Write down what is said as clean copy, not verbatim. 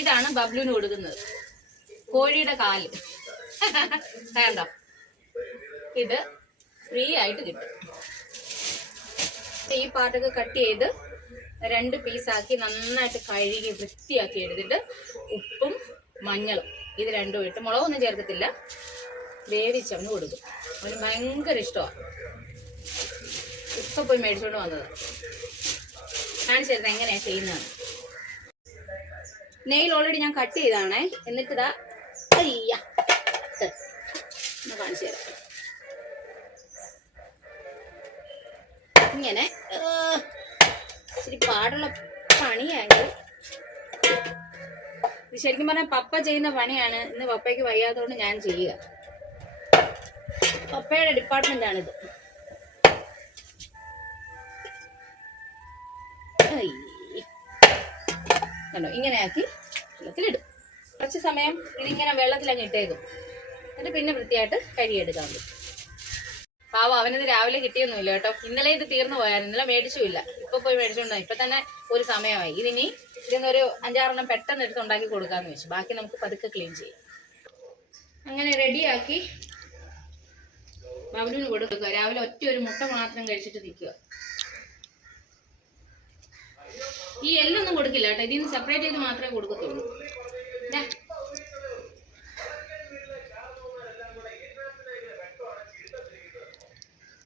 ഇതാണ് ബബ്ലുവിന് കൊടുക്കുന്നത്, കോഴിയുടെ കാല്. കണ്ടോ, ഇത് ഫ്രീ ആയിട്ട് കിട്ടും. ഈ പാർട്ടൊക്കെ കട്ട് ചെയ്ത് 2 പീസാക്കി നന്നായിട്ട് കഴുകി വൃത്തിയാക്കി എടുത്തിട്ട് ഉപ്പും മഞ്ഞളും ഇത് രണ്ടും ഇട്ട്, മുളകൊന്നും ചേർക്കത്തില്ല, വേവിച്ചവന് കൊടുക്കും. അവന് ഭയങ്കര ഇഷ്ടമാണ്. ഇപ്പൊ പോയി മേടിച്ചോണ്ട് വന്നത്. കാണിച്ചു തരുന്നത് എങ്ങനെയാ ചെയ്യുന്നതാണ്. നെയിൽ ഓൾറെഡി ഞാൻ കട്ട് ചെയ്താണേ. എന്നിട്ട് ഇതാ അയ്യ കാണിച്ചു തരാം. ഇങ്ങനെ ഇച്ചിരി പാടുള്ള പണിയായത്. ഇത് ശരിക്കും പറഞ്ഞാൽ പപ്പ ചെയ്യുന്ന പണിയാണ്. ഇന്ന് പപ്പയ്ക്ക് വയ്യാത്തതുകൊണ്ട് ഞാൻ ചെയ്യുക. പപ്പയുടെ ഡിപ്പാർട്ട്മെന്റ് ആണിത്. കണ്ടോ, ഇങ്ങനെ ആക്കി വെള്ളത്തിലിടും. കുറച്ച് സമയം ഇതിങ്ങനെ വെള്ളത്തിലങ്ങ് ഇട്ടേക്കും. എന്നിട്ട് പിന്നെ വൃത്തിയായിട്ട് കഴുകിയെടുക്കാൻ പറ്റും. പാവം അവനത് രാവിലെ കിട്ടിയൊന്നുമില്ല കേട്ടോ. ഇന്നലെ ഇത് തീർന്നു പോയായിരുന്നു. ഇന്നലെ മേടിച്ചുമില്ല. ഇപ്പൊ പോയി മേടിച്ചോണ്ടോ. ഇപ്പൊ തന്നെ ഒരു സമയമായി. ഇതിന്നൊരു 5-6 പെട്ടെന്ന് എടുത്ത് ഉണ്ടാക്കി കൊടുക്കാന്ന് വെച്ചു. ബാക്കി നമുക്ക് പതുക്കെ ക്ലീൻ ചെയ്യാം. അങ്ങനെ റെഡിയാക്കി ബബ്ലുവിന് കൊടുക്കുക. രാവിലെ ഒരു മുട്ട മാത്രം കഴിച്ചിട്ട് നിൽക്കുക. ഈ എല്ലൊന്നും കൊടുക്കില്ല കേട്ടോ. ഇതിന് സെപ്പറേറ്റ് ചെയ്ത് മാത്രമേ കൊടുക്കത്തുള്ളൂ.